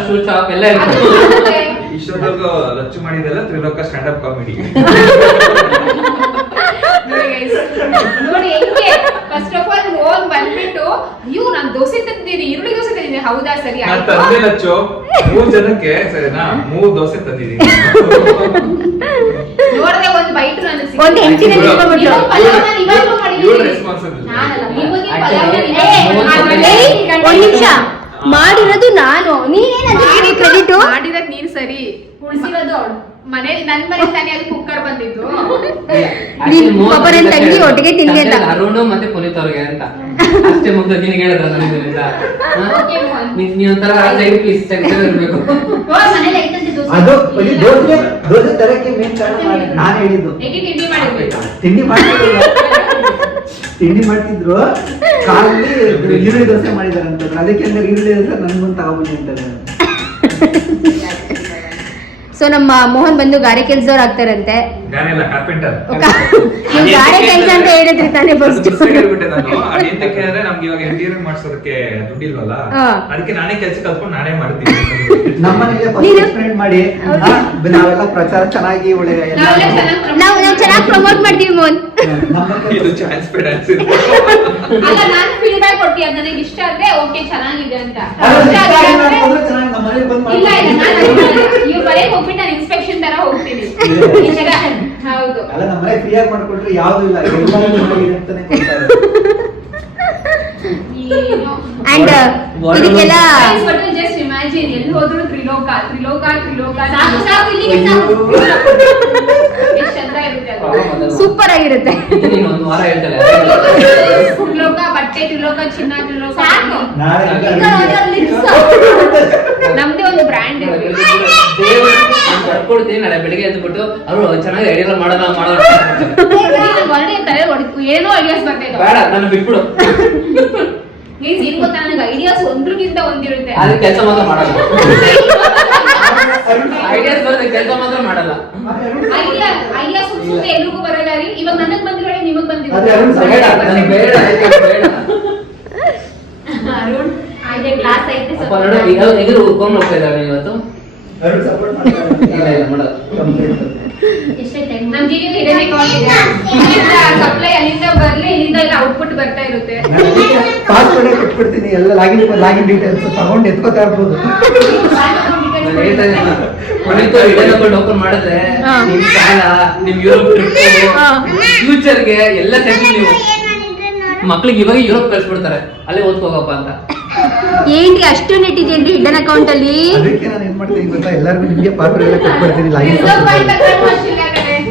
ಶೂ ಶಾಪ್ ಎಲ್ಲ ಇರುತ್ತೆ. ಇಷ್ಟೊಂದು ರಚ್ಚು ಮಾಡಿದೆಲ್ಲ ತ್ರಿಲೋಕ ಸ್ಟ್ಯಾಂಡ್ ಅಪ್ ಕಾಮಿಡಿ. ನೋಡಿ ಹೆಂಗೆ ಫಸ್ಟ್ ಆಫ್ ಆಲ್ ಹೋಗ್ ಬಂದ್ಬಿಟ್ಟು ನಾನು ದೋಸೆ ತಂದಿದ್ದೀನಿ, ಈರುಳ್ಳಿ ದೋಸೆ ತಂದಿದ್ದೀನಿ. ಹೌದಾ, ಸರಿ ನಾನು ಆಯ್ತು. ತಂದಿಲ್ಲಚ್ಚು 3 ಜನಕ್ಕೆ ಸರಿನಾ 3 ದೋಸೆ ತಂದಿದ್ದೀನಿ. ನೋಡ್ದೆ ಒಂದ್ ಬೈಟ್ ನನಗೆ ಒಂದ್ ಹೆಂಚಿನ ನಿಂತ್ಕೊಂಡ್ಬಿಟ್ರು. ಇವ್ರು ರೆಸ್ಪಾನ್ಸಿಬಲ್. ಒಂದ್ ನಿಮಿಷ, ಮಾಡಿರೋದು ನಾನು, ಕ್ರೆಡಿಟ್ ಮಾಡಿರೋದ್ ನೀನ್ ಸರಿ, ಉಳಿಸಿರೋದು ಅವಳು. ಮನೇಲಿ ನನ್ ಮನೇಲಿ ತಾನೇ ಅದು ಕುಕ್ಕರ್ ಬಂದಿದ್ದು. ಒಬ್ಬರನ್ನ ತಂಗಿ ಒಟ್ಟಿಗೆ ತಿನ್ನಿ ಅಂತ. ಅರುಣ್ ಮತ್ತೆ ಪುನೀತ್ ಅವ್ರಿಗೆ ಅಂತ ಅಷ್ಟೇ ಮುಗ್ದ ನಿನಗೆ ಹೇಳಿದ್ರ ನೀವೊಂಥರ ಪೀಸ್ ಇರ್ಬೇಕು. ಅದು ದೋಸೆ ತರಕ್ಕೆ ಮೇನ್ ಕಾರಣ ನಾನು ಹೇಳಿದ್ದು. ತಿಂಡಿ ಮಾಡಿರ್ಬೇಕು. ತಿಂಡಿ ಮಾಡ್ತಿದ್ರು, ಕಾಲಲ್ಲಿ ಈರುಳ್ಳಿ ದೋಸೆ ಮಾಡಿದಾರೆ ಅಂತಂದ್ರೆ ಅದಕ್ಕೆ ಅಂದ್ರೆ ಈರುಳ್ಳಿ ದೋಸೆ ನನ್ಗೊಂದು ತಗೊಂಬನ್ನಿ ಅಂತಾರೆ. ಸೊ ನಮ್ಮ ಮೋಹನ್ ಬಂದು ಗಾರೆ ಕೆಲ್ಸದವ್ರು ಆಗ್ತಾರಂತೆ. ಗಾನೆಲ್ಲ ಕಾರ್ಪೆಂಟರ್. ನೀವು ಗಾರೆ ಕೆಲ್ಸ ಅಂತ ಹೇಳಿದ್ರಿ ತಾನೇ ಫಸ್ಟ್. ಹೇಳ್ಬಿಟ್ಟೆ ನಾನು. ಅದೇಂತಕ್ಕೆ ಅಂದ್ರೆ ನಮ್ಗೆ ಇವಾಗ ಇಂಟೀರಿಯರ್ ಮಾಡ್ಸೋದಕ್ಕೆ ದುಡ್ಡಿಲ್ವಲ್ಲ, ಅದಕ್ಕೆ ನಾನೇ ಕೆಲಸ ಕಲ್ತ್ಕೊಂಡು ನಾನೇ ಮಾಡ್ತೀನಿ. ನಮ್ಮನೇಲೆ ಫಸ್ಟ್ ಎಕ್ಸ್ಪ್ಲೇನ್ ಮಾಡಿ ನಾವೆಲ್ಲ ಪ್ರಚಾರ ಚೆನ್ನಾಗಿ ಒಳ್ಳೆ ನಾವು ಚೆನ್ನಾಗಿ ಪ್ರಮೋಟ್ ಮಾಡ್ತೀವಿ ಮೋಹನ್. ಇದು ಚಾನ್ಸ್ ಬೇಡ ಅನ್ಸಿದೆ. ಅಲ್ಲ, ನಾನು ಫೀಡ್ಬ್ಯಾಕ್ ಕೊಡ್ತೀನಿ, ಅದು ನನಗೆ ಇಷ್ಟ ಆದ್ರೆ ಓಕೆ ಚೆನ್ನಾಗಿದೆ ಅಂತ. ಇಲ್ಲ ಇವ್ರ ಮನೆಗೆ ಹೋಗ್ಬಿಟ್ಟು ನಾನು ಇನ್ಸ್ಪೆಕ್ಷನ್ ತರ ಹೋಗ್ತೀನಿ. ಹೌದು, ಅಲ್ಲ ನಮ್ಮನೆ ಫ್ರೀ ಆಗಿ ಮಾಡ್ಕೊಟ್ರೆ ಯಾವ್ದು ಇಲ್ಲ, ಅಂತಾನೆ ಕೊಡ್ತಾರೆ. ಅಂಡ್ ಇದಕ್ಕೆಲ್ಲ ಜಸ್ಟ್ ಇಮ್ಯಾಜಿನ್, ಎಲ್ಲಿ ಹೋದ್ರು ತ್ರಿಲೋಕ ತ್ರಿಲೋಕ ತ್ರಿಲೋಕ ಎಷ್ಟು ಚಂದ ಇರುತ್ತೆ ಅದು. ಸೂಪರ್ ಆಗಿರುತ್ತೆ. ಒಂದು ವಾರ ಹೇಳ್ತಾರೆ ತ್ರಿಲೋಕ ಬಟ್ಟೆ, ತ್ರಿಲೋಕ ಚಿನ್ನ, ತ್ರಿಲೋಕ ನಮ್ದೇ ಒಂದು ಬ್ರ್ಯಾಂಡ್ ಇದೆ. ಕೊಡ್ತೀನಿ ನಾಳೆ ಬೆಳಿಗ್ಗೆ ಎದ್ಬಿಟ್ಟು ಅವರು ಚೆನ್ನಾಗಿ ಐಡಿಯಾ ಮಾಡೋಣ ಏನೋ ಐಡಿಯಾಸ್ ಬರ್ತಾ ಬೇಡ ನಾನು ಬಿಟ್ಬಿಡು. ಮೀನ್ಸ್ ಏನ್ ಗೊತ್ತಾ, ನನಗೆ ಐಡಿಯಾಸ್ ಒಂದ್ರಕ್ಕಿಂತ ಒಂದಿರುತ್ತೆ. ಅದಕ್ಕೆ ಕೆಲಸ ಮಾತ್ರ ಮಾಡಲ್ಲ. ಐಡಿಯಾಸ್ ಬರುತ್ತೆ, ಕೆಲಸ ಮಾತ್ರ ಮಾಡಲ್ಲ. ಐಡಿಯಾ ಸುಮ್ಮನೆ ಎಲ್ರಿಗೂ ಬರಲ್ಲ ರೀ. ಇವಾಗ ನನಗ್ ಬಂದಿರೋ ನಿಮಗ್ ಬಂದಿರೋ ಅರುಣ್ ಆಯ್ತು, ಕ್ಲಾಸ್ ಐತೆ ಎದುರು ಉಳ್ಕೊಂಡು ಹೋಗ್ತಾ ಇದ್ದಾಳೆ ಇವತ್ತು. ಇಲ್ಲ ಇಲ್ಲ ಮಾಡೋದು. ನಮ್ ಜಿಡಿ ಹಿಡನ್ ಅಕೌಂಟ್ ಇದೆ. ಸಪ್ಲೈ ಅಲ್ಲಿಂದ ಬರ್ಲಿ, ಇಲ್ಲಿಂದ ಎಲ್ಲ ಔಟ್ಪುಟ್ ಬರ್ತಾ ಇರುತ್ತೆ. ಪಾಸ್ವರ್ಡ್ ಕೊಟ್ಬಿಡ್ತೀನಿ, ಎಲ್ಲ ಲಾಗಿನ್ ಡೀಟೇಲ್ಸ್ ತಗೊಂಡು ಎತ್ಕೋತಾ ಇರ್ಬೋದು. ಓಪನ್ ಮಾಡಿದ್ರೆ ನಿಮ್ ಸಾಲ, ನಿಮ್ ಯುರೋಪ್ ಟ್ರಿಪ್, ಫ್ಯೂಚರ್ಗೆ ಎಲ್ಲ ಸೆಟ್. ನೀವು ಮಕ್ಳಿಗೆ ಇವಾಗ ಯುರೋಪ್ ಕಳ್ಸ್ಬಿಡ್ತಾರೆ, ಅಲ್ಲೇ ಓದ್ಕೋಗಪ್ಪ ಅಂತ. ಏನ್ರಿ ಅಷ್ಟು ನೆಟ್ ಇದೆಯೇನ್ರಿ ಹಿಡನ್ ಅಕೌಂಟ್ ಅಲ್ಲಿ? ಅದಕ್ಕೆ ನಾನು ಏನ್ ಮಾಡ್ತೀನಿ ಗೊತ್ತಾ, ಎಲ್ಲರಿಗೂ ನಿಮ್ಗೆ ಪಾಸ್ವರ್ಡ್ ಎಲ್ಲ ಕೊಟ್ಬಿಡ್ತೀನಿ ಲಾಗಿನ್.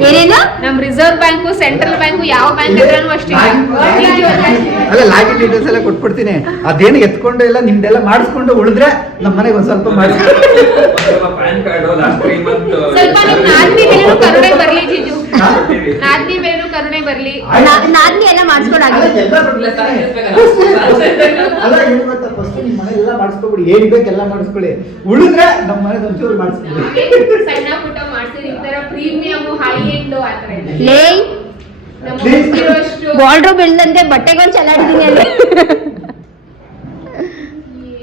ಏನೇನು? ನಮ್ ರಿಸರ್ವ್ ಬ್ಯಾಂಕು, ಸೆಂಟ್ರಲ್ ಬ್ಯಾಂಕು, ಯಾವ ಬ್ಯಾಂಕ್ ಇದ್ರೂ ಅಷ್ಟೇ. ಅಲ್ಲ ಲಾಗಿನ್ ಡೀಟೇಲ್ಸ್ ಎಲ್ಲ ಕೊಟ್ಬಿಡ್ತೀನಿ. ಅದೇನು ಎತ್ಕೊಂಡು ಎಲ್ಲ ನಿಮ್ದೆಲ್ಲ ಮಾಡಿಸ್ಕೊಂಡು ಉಳಿದ್ರೆ ನಮ್ಮ ಮನೆಗೆ ಒಂದ್ ಸ್ವಲ್ಪ ಮಾಡಿ. ಪ್ಯಾನ್ ಕಾರ್ಡ್ ಲಾಸ್ಟ್ 3 ಮಂತ್ ಸ್ವಲ್ಪ ನಿಮ್ ನಾದ್ನಿ ಮೇಲೂ ಕರುಣೆ ಬರ್ಲಿ ಜಿಜು. ನಾದ್ನಿ ಮೇಲೂ ಕರುಣೆ ಬರ್ಲಿ. ನಾದ್ನಿ ಎಲ್ಲ ಮಾಡಿಸ್ಕೊಡಾಗಿದೆ. ಅಲ್ಲ ಏನ್ ಗೊತ್ತಾ, ಫಸ್ಟ್ ನಿಮ್ಮ ಮನೆ ಎಲ್ಲ ಮಾಡಿಸ್ಕೊಬಿಡಿ, ಏನ್ ಬೇಕೆಲ್ಲ ಮಾಡಿಸ್ಕೊಳ್ಳಿ, ಉಳಿದ್ರೆ ನಮ್ಮ ಮನೆ ಒಂಚೂರು ಮಾಡಿಸ್ಕೊಳ್ಳಿ. ಸಣ್ಣ ಪುಟ್ಟ ಮಾಡ್ತೀರಿ, ಈ ತರ ಪ್ರೀಮಿಯಂ ಹೈ ಎಂಡ್ ಆತರ ಇದೆ. ಲೇ ನಮ್ಮ ಗೊತ್ತಿರೋಷ್ಟು ವಾರ್ಡ್ರೋಬ್ ಇಲ್ದಂತೆ ಬಟ್ಟೆಗಳು ಚಲಾಡಿದೀನಿ ಅಲ್ಲಿ.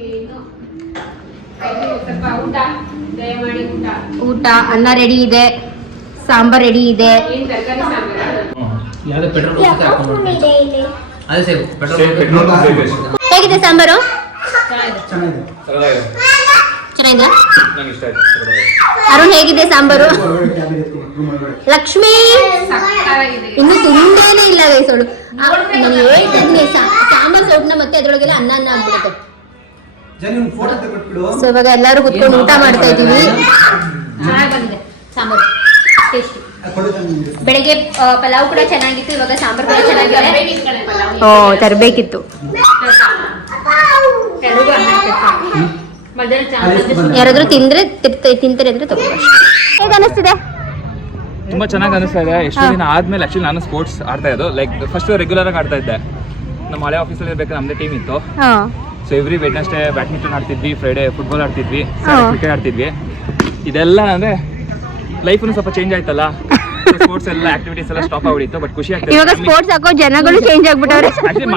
ಏನು ಆಯ್ತು, ಸ್ವಲ್ಪ ಊಟ ದಯಮಾಡಿ ಊಟ. ಊಟ, ಅನ್ನ ರೆಡಿ ಇದೆ, ಸಾಂಬಾರ್ ರೆಡಿ ಇದೆ. ಏನ್ ತರಕಾರಿ ಸಾಂಬಾರ? ಯಾವ್ದು ಪೆಟ್ರೋಲ್ ಅದೇ ಸೇವು ಪೆಟ್ರೋಲ್. ಹೇಗಿದೆ ಸಾಂಬಾರು? ಚೆನ್ನಾಗಿದೆ. ಚೆನ್ನಾಗಿದೆ. ನಂಗೆ ಇಷ್ಟ ಆಯ್ತು. ಅರುಣ್ ಹೇಗಿದೆ ಸಾಂಬಾರು? ಲಕ್ಷ್ಮಿ ಸಕ್ಕತ್ತಾಗಿದೆ. ಇನ್ನು ತುಂಬಾನೇ ಇಲ್ಲ ಗೈಸೋಳು. ನಾನು ಹೇಳ್ತಾ ಇದ್ದೀನಿ, ಸಾಂಬಾರ್ ಸೌಟ್ನ ಮತ್ತೆ ಅದ್ರೊಳಗೆಲ್ಲ ಅನ್ನ ಆಗ್ಬಿಡುತ್ತೆ. ಸೊ ಇವಾಗ ಎಲ್ಲರೂ ಕುತ್ಕೊಂಡು ಊಟ ಮಾಡ್ತಾ ಇದ್ದೀವಿ. ಚೆನ್ನಾಗಿ ಬಂದಿದೆ ಸಾಂಬಾರು, ಟೇಸ್ಟಿ. ಬೆಳಗ್ಗೆ ಪಲಾವ್ ಕೂಡ ಚೆನ್ನಾಗಿತ್ತು, ಇವಾಗ ಸಾಂಬಾರ್ ಕೂಡ ಚೆನ್ನಾಗಿದೆ. ಓ ತರಬೇಕಿತ್ತು. ಯಾರಾದ್ರೂ ತಿಂತಾರೆ ಅಂದ್ರೆ ತಗೋ. ಹೇಗೆ ಅನಿಸ್ತಿದೆ? ತುಂಬಾ ಚೆನ್ನಾಗಿ ಅನಿಸ್ತಾ ಇದೆ. ಎಷ್ಟು ದಿನ ಆದ್ಮೇಲೆ ಆಕ್ಚುಲಿ ನಾನು ಸ್ಪೋರ್ಟ್ಸ್ ಆಡ್ತಾ ಇದ್ದು. ಲೈಕ್ ಫಸ್ಟ್ ರೆಗ್ಯುಲರ್ ಆಗಿ ಆಡ್ತಾ ಇದ್ದೆ. ನಮ್ಮ ಹಳೆ ಆಫೀಸಲ್ಲಿ ಇರ್ಬೇಕಾದ್ರೆ ನಮ್ಮದೇ ಟೀಮ್ ಇತ್ತು. ಸೊ ಎವ್ರಿ ವೆಡ್ನೆಸ್ಡೇ ಬ್ಯಾಡ್ಮಿಂಟನ್ ಆಡ್ತಿದ್ವಿ, ಫ್ರೈಡೇ ಫುಟ್ಬಾಲ್ ಆಡ್ತಿದ್ವಿ, ಕ್ರಿಕೆಟ್ ಆಡ್ತಿದ್ವಿ. ಇದೆಲ್ಲ ಅಂದ್ರೆ ಲೈಫನ್ನು ಸ್ವಲ್ಪ ಚೇಂಜ್ ಆಯ್ತಲ್ಲ. ಸ್ಪೋರ್ಟ್ಸ್ ಎಲ್ಲ ಆಕ್ಟಿವಿಟೀಸ್ ಎಲ್ಲ ಸ್ಟಾಪ್ ಆಗ್ಬಿಟ್ಟಿತ್ತು. ಬಟ್ ಖುಷಿ ಆಗ್ತದೆ. ಇವಾಗ ಸ್ಪೋರ್ಟ್ಸ್ ಹಾಕೋ ಜನಗಳು ಚೇಂಜ್ ಆಗ್ಬಿಟ್ಟವ್ರೆ. ಆಕ್ಚುಲಿ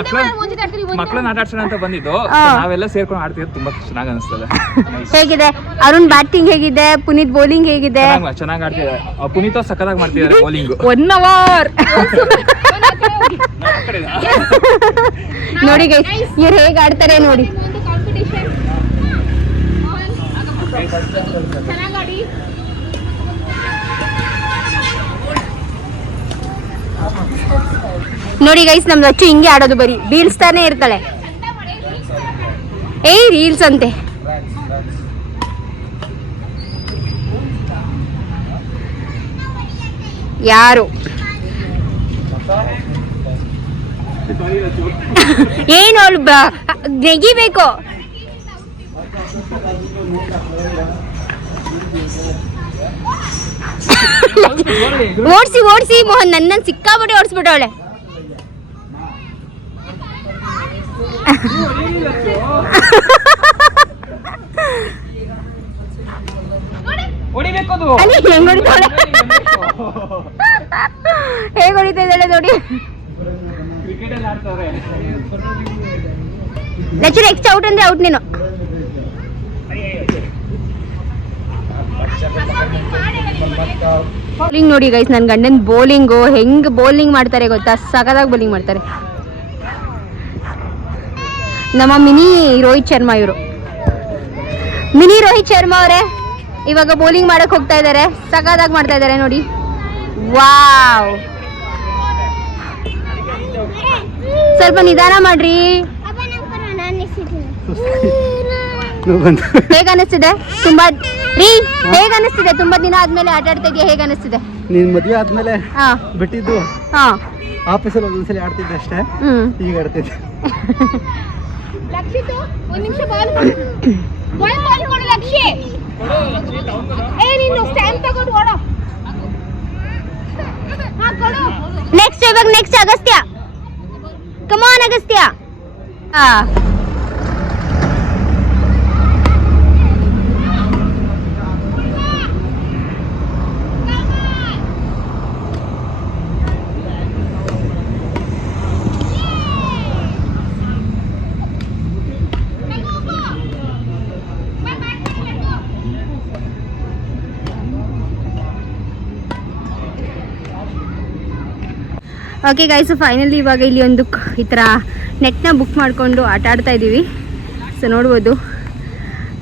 ಮಕ್ಕಳನ್ನ ಆಟ ಆಡ್ಸೋಣ ಅಂತ ಬಂದಿದ್ದು. ನಾವೆಲ್ಲ ಸೇರ್ಕೊಂಡು ಆಡ್ತಿದ್ದು ತುಂಬಾ ಚೆನ್ನಾಗಿ ಅನಿಸ್ತದೆ. ಹೇಗಿದೆ ಅರುಣ್ ಬ್ಯಾಟಿಂಗ್ ಹೇಗಿದೆ, ಪುನೀತ್ ಬೌಲಿಂಗ್ ಹೇಗಿದೆ? ಚೆನ್ನಾಗಿ ಆಡ್ತಿದ್ದಾರೆ. ಪುನೀತ್ ಸಕ್ಕತ್ತಾಗಿ ಮಾಡ್ತಿದ್ದಾರೆ ಬೌಲಿಂಗ್. 1 hour ನೋಡಿ ಗೈಸ್ ಇವ್ರು ಹೇಗೆ ಆಡ್ತಾರೆ ನೋಡಿ. ನೋಡಿ ಗೈಸ್ ನಮ್ದು ಅಚ್ಚು ಹಿಂಗೆ ಆಡೋದು, ಬರೀ ಬೀಳ್ಸ್ತಾನೆ ಇರ್ತಾಳೆ. ಏಯ್ ರೀಲ್ಸ್ ಅಂತೆ. ಯಾರು ಏನು ಅವಳು ನೆಗಿಬೇಕು. ಓಡಿಸಿ ಓಡಿಸಿ ಮೋಹನ್ ನನ್ನ ಸಿಕ್ಕಾಬಿಟ್ಟು ಓಡಿಸ್ಬಿಟ್ಟವಳೆ. ಹೇಗೆ ಹೊಡಿತಾ ಇದ್ದಾಳೆ ನೋಡಿ. ನೆಕ್ಸ್ಟ್ ಔಟ್ ಅಂದ್ರೆ ಔಟ್ ನೀನು. ಬೌಲಿಂಗ್ ನೋಡಿ ಗೈಸ್, ನನ್ನ ಗಂಡನ ಬೌಲಿಂಗು ಹೆಂಗ್ ಬೌಲಿಂಗ್ ಮಾಡ್ತಾರೆ ಗೊತ್ತಾ, ಸಖತ್ತಾಗಿ ಬೌಲಿಂಗ್ ಮಾಡ್ತಾರೆ. ನಮ್ಮ ಮಿನಿ ರೋಹಿತ್ ಶರ್ಮಾ, ಇವರು ಮಿನಿ ರೋಹಿತ್ ಶರ್ಮಾ ಅವರೇ ಇವಾಗ ಬೌಲಿಂಗ್ ಮಾಡಕ್ ಹೋಗ್ತಾ ಇದ್ದಾರೆ. ಸಖತ್ತಾಗಿ ಮಾಡ್ತಾ ಇದ್ದಾರೆ ನೋಡಿ. ವಾವ್, ಸ್ವಲ್ಪ ನಿಧಾನ ಮಾಡ್ರಿ. ಹೇಗ ಅನಿಸ್ತಿದೆ? ತುಂಬಾ ರೀ ಹೇಗ ಅನಿಸ್ತಿದೆ? ತುಂಬಾ ದಿನ ಆದ್ಮೇಲೆ ಆಟ ಆಡ್ತಾ ಇದೆಯಾ, ಹೇಗ ಅನಿಸ್ತಿದೆ? ನೀನ್ ಮದ್ವೆ ಆದ್ಮೇಲೆ ಬಿಟ್ಟಿದ್ದು ಆಫೀಸಲ್ಲಿ ಒಂದೊಂದ್ಸಲಿ ಆಡ್ತಿದ್ದೆ ಅಷ್ಟೇ, ಈಗ ಆಡ್ತಿದ್ದೆ. ನೆಕ್ಸ್ಟ್ ಇವಾಗ ನೆಕ್ಸ್ಟ್ ಅಗಸ್ತ್ಯ, ಕಮಾನ್ ಅಗಸ್ತ್ಯ. ಓಕೆ ಗೈಸ್, ಫೈನಲಿ ಇವಾಗ ಇಲ್ಲಿ ಒಂದು ಈ ಥರ ನೆಟ್ನ ಬುಕ್ ಮಾಡಿಕೊಂಡು ಆಟ ಆಡ್ತಾ ಇದ್ದೀವಿ. ಸೊ ನೋಡ್ಬೋದು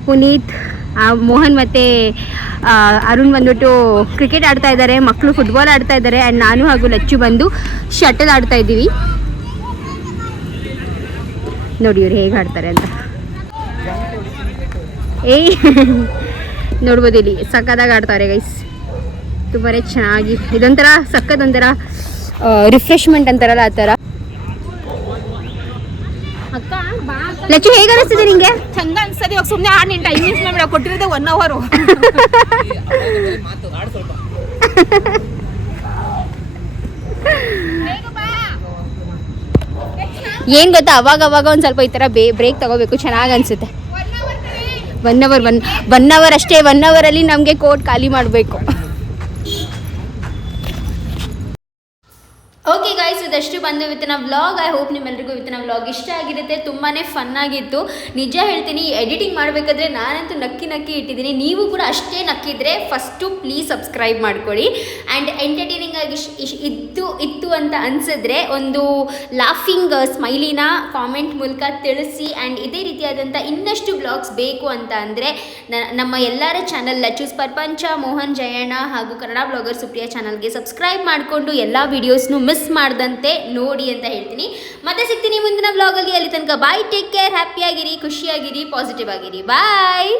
ಪುನೀತ್, ಮೋಹನ್ ಮತ್ತು ಅರುಣ್ ಬಂದ್ಬಿಟ್ಟು ಕ್ರಿಕೆಟ್ ಆಡ್ತಾ ಇದ್ದಾರೆ, ಮಕ್ಕಳು ಫುಟ್ಬಾಲ್ ಆಡ್ತಾ ಇದ್ದಾರೆ, ಆ್ಯಂಡ್ ನಾನು ಹಾಗೂ ಲಚ್ಚು ಬಂದು ಶಟಲ್ ಆಡ್ತಾ ಇದ್ದೀವಿ. ನೋಡಿ ಇವ್ರು ಹೇಗೆ ಆಡ್ತಾರೆ ಅಂತ. ಏಯ್ ನೋಡ್ಬೋದು ಇಲ್ಲಿ ಸಕ್ಕತ್ತಾಗಿ ಆಡ್ತಾರೆ ಗೈಸ್, ತುಂಬಾ ಚೆನ್ನಾಗಿ. ಇದೊಂಥರ ಸಕ್ಕದೊಂಥರ ರಿಫ್ರೆಶ್ಮೆಂಟ್ ಅಂತಾರಲ್ಲ ಆ ಥರ. ಲಚ್ಚು ಹೇಗೆ ಅನಿಸ್ತಿದೆ ನಿಂಗೆ? ಚಂದ ಅನ್ಸ್ತದೆ. ಇವಾಗ ಸುಮ್ಮನೆ ಆಡ್ ನಿನ್ ಟೈಮಿಂಗ್ಸ್ ಮೇಲೆ ಕೊಟ್ಟಿರೋದೇ 1 hour. ಏನ್ ಗೊತ್ತಾ, ಅವಾಗ ಅವಾಗ ಒಂದ್ ಸ್ವಲ್ಪ ಈ ತರ ಬ್ರೇಕ್ ತಗೋಬೇಕು, ಚೆನ್ನಾಗಿ ಅನ್ಸುತ್ತೆ. 1 hour ಅಷ್ಟೇ. 1 hour ಅಲ್ಲಿ ನಮ್ಗೆ ಕೋರ್ಟ್ ಖಾಲಿ ಮಾಡಬೇಕು. ಓಕೆ ಗೈಸ್, ಇದಷ್ಟು ಬಂದು ಇವತ್ತಿನ ವ್ಲಾಗ್. ಐ ಹೋಪ್ ನಿಮ್ಮೆಲ್ಲರಿಗೂ ಇವತ್ತಿನ ವ್ಲಾಗ್ ಇಷ್ಟ ಆಗಿರುತ್ತೆ. ತುಂಬಾ ಫನ್ ಆಗಿತ್ತು, ನಿಜ ಹೇಳ್ತೀನಿ. ಎಡಿಟಿಂಗ್ ಮಾಡಬೇಕಾದ್ರೆ ನಾನಂತೂ ನಕ್ಕಿ ಇಟ್ಟಿದ್ದೀನಿ. ನೀವು ಕೂಡ ಅಷ್ಟೇ ನಕ್ಕಿದ್ರೆ ಫಸ್ಟು ಪ್ಲೀಸ್ ಸಬ್ಸ್ಕ್ರೈಬ್ ಮಾಡ್ಕೊಳ್ಳಿ. ಆ್ಯಂಡ್ ಎಂಟರ್ಟೈನಿಂಗ್ ಆಗಿ ಇತ್ತು ಅಂತ ಅನಿಸಿದ್ರೆ ಒಂದು ಲಾಫಿಂಗ್ ಸ್ಮೈಲಿನ ಕಾಮೆಂಟ್ ಮೂಲಕ ತಿಳಿಸಿ. ಆ್ಯಂಡ್ ಇದೇ ರೀತಿಯಾದಂಥ ಇನ್ನಷ್ಟು ವ್ಲಾಗ್ಸ್ ಬೇಕು ಅಂತ ಅಂದರೆ ನಮ್ಮ ಎಲ್ಲರ ಚಾನಲ್ ಲಚ್ಚೂಸ್ ಪ್ರಪಂಚ, ಮೋಹನ್ ಜಯಣ್ಣ ಹಾಗೂ ಕನ್ನಡ ಬ್ಲಾಗರ್ ಸುಪ್ರಿಯಾ ಚಾನಲ್ಗೆ ಸಬ್ಸ್ಕ್ರೈಬ್ ಮಾಡಿಕೊಂಡು ಎಲ್ಲ ವೀಡಿಯೋಸ್ನು ಮಿಸ್ ಮಾಡದಂತೆ ನೋಡಿ ಅಂತ ಹೇಳ್ತೀನಿ. ಮತ್ತೆ ಸಿಗ್ತೀನಿ ಮುಂದಿನ ವ್ಲಾಗಲ್ಲಿ. ಅಲ್ಲಿ ತನಕ ಬಾಯ್, ಟೇಕ್ ಕೇರ್, ಹ್ಯಾಪಿಯಾಗಿರಿ, ಖುಷಿಯಾಗಿರಿ, ಪಾಸಿಟಿವ್ ಆಗಿರಿ. ಬಾಯ್.